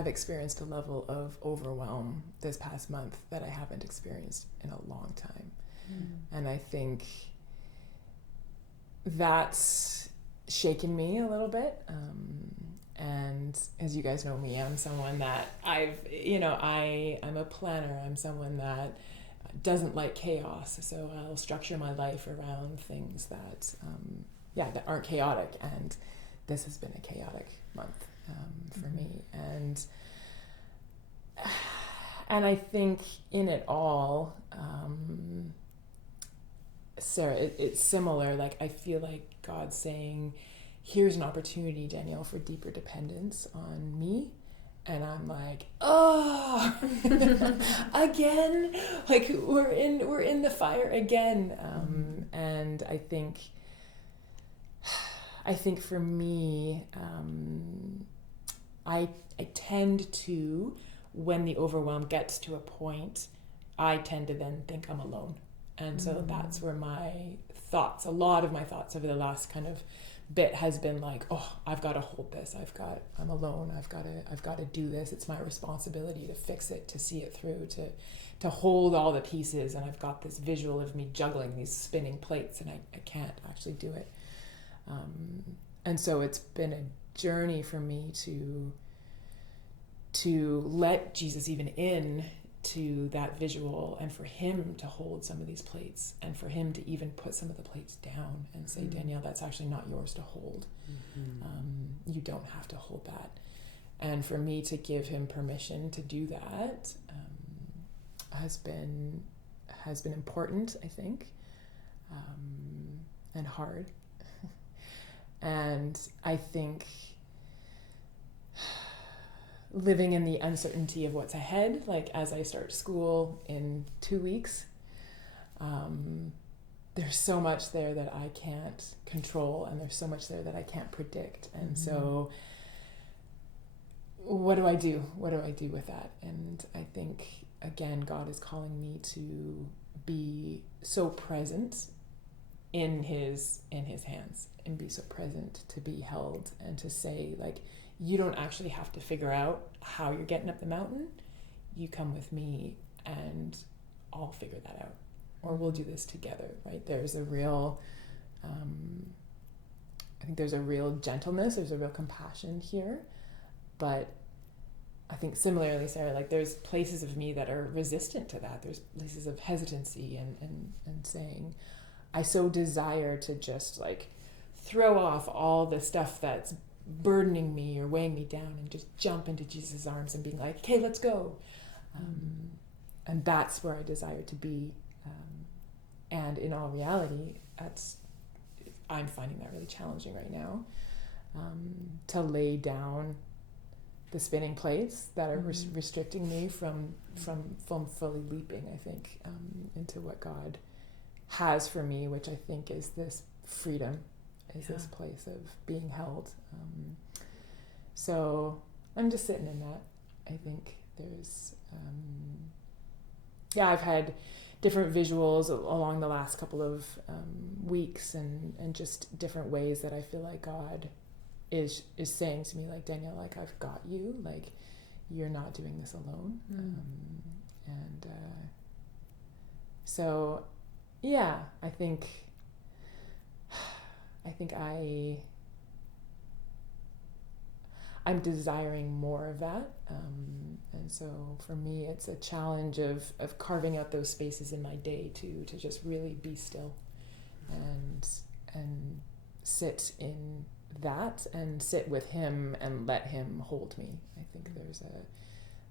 I've experienced a level of overwhelm this past month that I haven't experienced in a long time. And I think that's shaken me a little bit. And as you guys know me, I'm someone that I'm a planner. I'm someone that doesn't like chaos. So I'll structure my life around things that, that aren't chaotic. And this has been a chaotic month for me. And I think in it all, Sarah, it's similar. Like, I feel like God's saying, here's an opportunity, Danielle, for deeper dependence on me. And I'm like, oh, again, like we're in the fire again. And I think for me, I tend to, when the overwhelm gets to a point, I tend to then think I'm alone. And so that's where a lot of my thoughts over the last kind of bit has been like, oh, I've got to hold this. I'm alone. I've got to do this. It's my responsibility to fix it, to see it through, to hold all the pieces. And I've got this visual of me juggling these spinning plates, and I can't actually do it. And so it's been a journey for me to let Jesus even in to that visual, and for him to hold some of these plates, and for him to even put some of the plates down and say, Danielle, that's actually not yours to hold. You don't have to hold that. And for me to give him permission to do that has been important, I think, and hard. And I think living in the uncertainty of what's ahead, like as I start school in 2 weeks, there's so much there that I can't control, and there's so much there that I can't predict. And so what do I do? What do I do with that? And I think, again, God is calling me to be so present in his hands, and be so present to be held, and to say, like, you don't actually have to figure out how you're getting up the mountain. You come with me and I'll figure that out. Or we'll do this together, right? There's a real, I think there's a real gentleness, there's a real compassion here. But I think similarly, Sarah, like there's places of me that are resistant to that. There's places of hesitancy and saying, I so desire to just like throw off all the stuff that's burdening me or weighing me down, and just jump into Jesus' arms and being like, okay, let's go. And that's where I desire to be. And in all reality, I'm finding that really challenging right now, to lay down the spinning plates that are restricting me from fully leaping, I think, into what God has for me, which I think is this freedom, is this place of being held. So I'm just sitting in that. I think there's, I've had different visuals along the last couple of weeks, and just different ways that I feel like God is saying to me, like, Danielle, like, I've got you, like, you're not doing this alone. So yeah, I think I'm desiring more of that, and so for me it's a challenge of carving out those spaces in my day to just really be still and sit in that, and sit with him and let him hold me. I think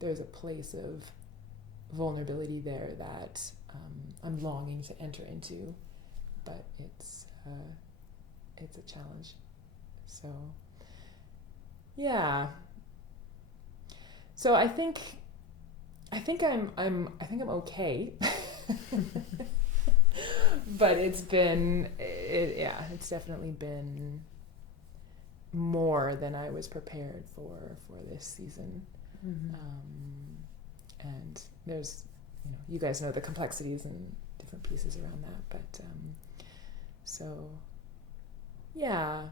there's a place of vulnerability there that I'm longing to enter into, but it's a challenge. So yeah. So I think I'm okay. But it's definitely been more than I was prepared for this season. And there's, you guys know the complexities and different pieces around that, but so yeah.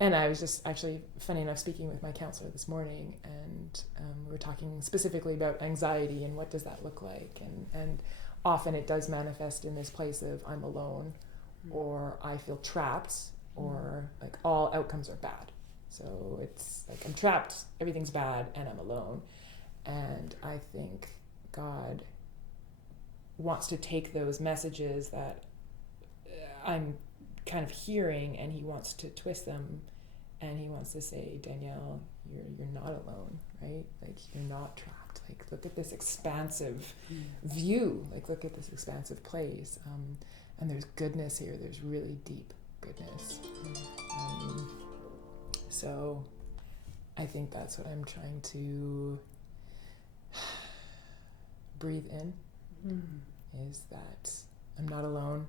And I was just actually, funny enough, speaking with my counselor this morning, and we were talking specifically about anxiety and what does that look like. And often it does manifest in this place of I'm alone, or I feel trapped, or like all outcomes are bad. So it's like I'm trapped, everything's bad, and I'm alone. And I think God wants to take those messages that I'm kind of hearing, and he wants to twist them, and he wants to say, Danielle, you're not alone, right? Like, you're not trapped. Like, look at this expansive view. Like, look at this expansive place. And there's goodness here. There's really deep goodness. So I think that's what I'm trying to breathe in, is that I'm not alone,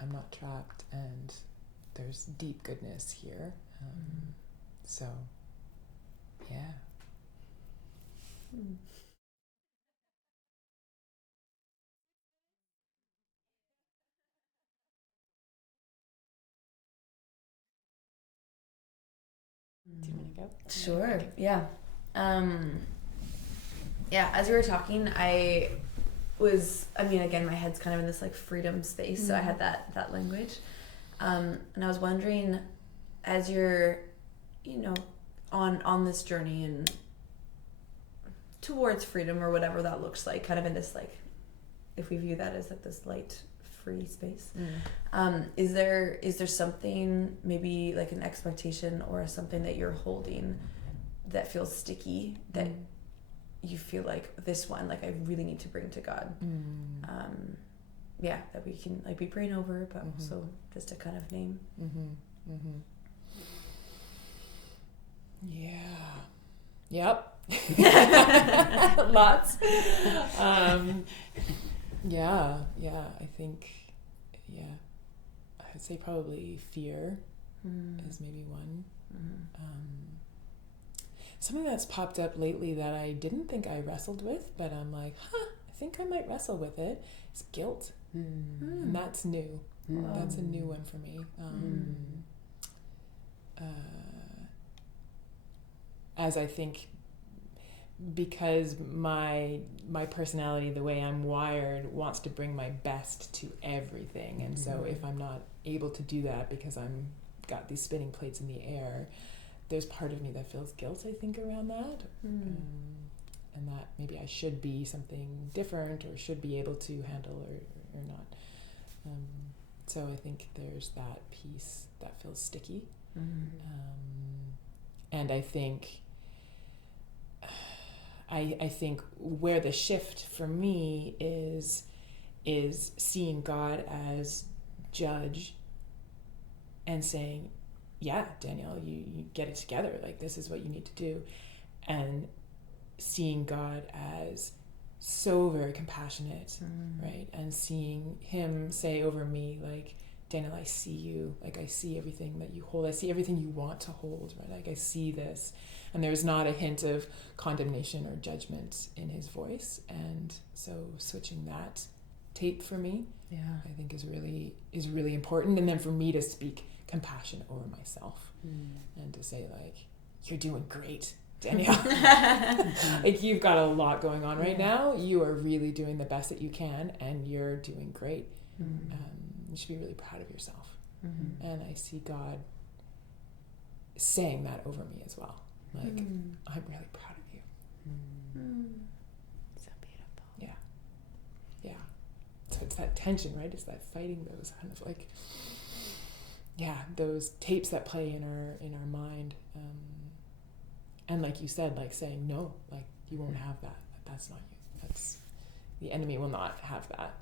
I'm not trapped, and there's deep goodness here. So, yeah. Do you want to go? Sure. Yeah. Yeah. As you were talking, again, my head's kind of in this like freedom space, so I had that language, and I was wondering, as you're, on this journey and towards freedom or whatever that looks like, kind of in this, like, if we view that as like this light free space, is there something, maybe like an expectation or something that you're holding that feels sticky, that you feel like this one, like, I really need to bring to God, that we can like be praying over, but also just to kind of name. Yeah. Yep. Lots. I think, I would say probably fear is maybe one. Something that's popped up lately that I didn't think I wrestled with, but I'm like, I think I might wrestle with it, is guilt. And that's new. That's a new one for me. As I think, because my personality, the way I'm wired, wants to bring my best to everything, and so if I'm not able to do that because I'm got these spinning plates in the air, there's part of me that feels guilt, I think, around that, and that maybe I should be something different, or should be able to handle, or not. So I think there's that piece that feels sticky, and I think where the shift for me is seeing God as judge and saying, yeah, Danielle, you get it together. Like, this is what you need to do. And seeing God as so very compassionate, right? And seeing him say over me, like, Danielle, I see you. Like, I see everything that you hold. I see everything you want to hold, right? Like, I see this. And there's not a hint of condemnation or judgment in his voice. And so switching that tape for me, I think is really important. And then for me to speak compassion over myself, and to say, like, you're doing great, Danielle. Like, you've got a lot going on right now. You are really doing the best that you can, and you're doing great. You should be really proud of yourself. And I see God saying that over me as well. Like, I'm really proud of you. So beautiful. Yeah. So it's that tension, right? It's that fighting those kind of like, those tapes that play in our mind. And like you said, like saying, no, like, you won't have that. That's not you. That's, the enemy will not have that.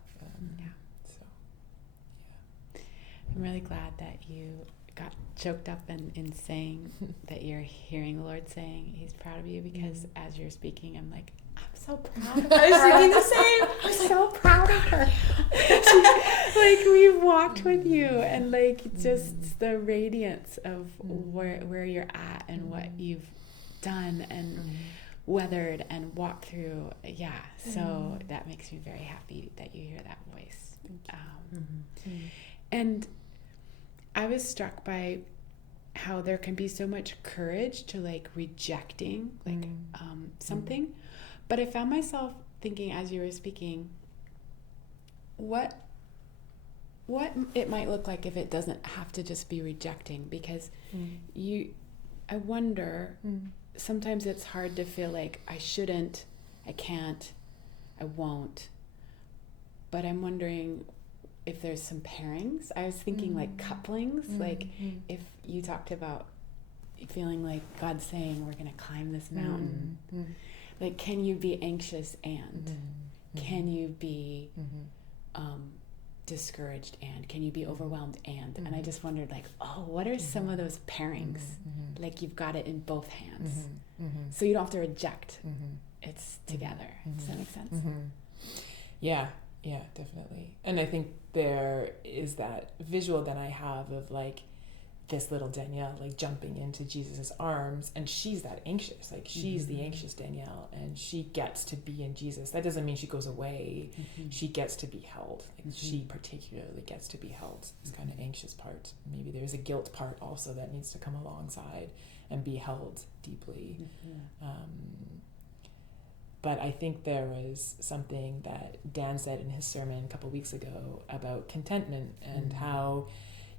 I'm really glad that you got choked up in saying that you're hearing the Lord saying he's proud of you, because as you're speaking, I'm like, I'm so proud of her. I was thinking the same. I'm so proud of her. Like, we've walked with you, and like, just the radiance of where you're at and what you've done and weathered and walked through. So that makes me very happy that you hear that voice. And I was struck by how there can be so much courage to like rejecting like something. But I found myself thinking as you were speaking, what it might look like if it doesn't have to just be rejecting, because I wonder, sometimes it's hard to feel like I shouldn't, I can't, I won't. But I'm wondering if there's some pairings. I was thinking like couplings, like if you talked about feeling like God's saying we're going to climb this mountain, like can you be anxious and can you be discouraged and can you be overwhelmed and I just wondered like, oh, what are some of those pairings? Like you've got it in both hands, so you don't have to reject. It's together. Does that make sense? Yeah, definitely. And I think there is that visual that I have of like this little Danielle like jumping into Jesus's arms, and she's that anxious, like she's the anxious Danielle, and she gets to be in Jesus. That doesn't mean she goes away. She gets to be held. Like she particularly gets to be held, this kind of anxious part. Maybe there's a guilt part also that needs to come alongside and be held deeply. But I think there was something that Dan said in his sermon a couple weeks ago about contentment and how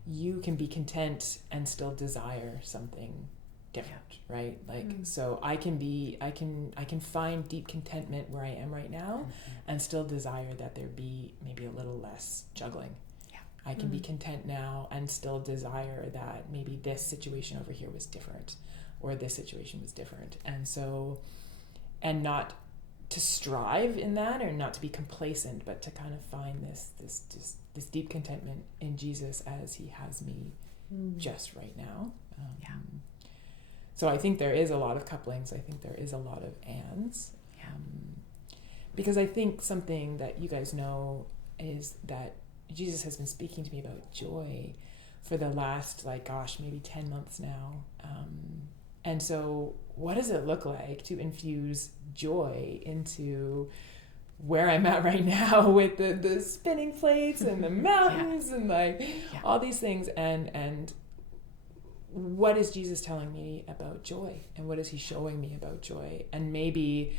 you can be content and still desire something different, right? Like, so I can find deep contentment where I am right now and still desire that there be maybe a little less juggling. I can be content now and still desire that maybe this situation over here was different or this situation was different. And so, and not to strive in that or not to be complacent, but to kind of find this deep contentment in Jesus as he has me just right now. So I think there is a lot of couplings. I think there is a lot of ands. Because I think something that you guys know is that Jesus has been speaking to me about joy for the last, like, gosh, maybe 10 months now. And so what does it look like to infuse joy into where I'm at right now with the spinning plates and the mountains and like all these things, and what is Jesus telling me about joy, and what is he showing me about joy? And maybe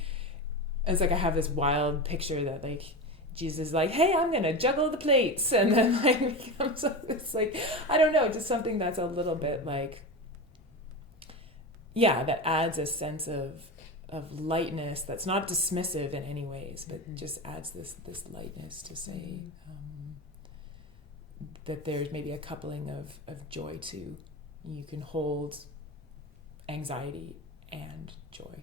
it's like I have this wild picture that like Jesus is like, hey, I'm gonna juggle the plates, and then like becomes it's like, I don't know, just something that's a little bit like, that adds a sense of lightness that's not dismissive in any ways, but just adds this lightness to say that there's maybe a coupling of joy too. You can hold anxiety and joy.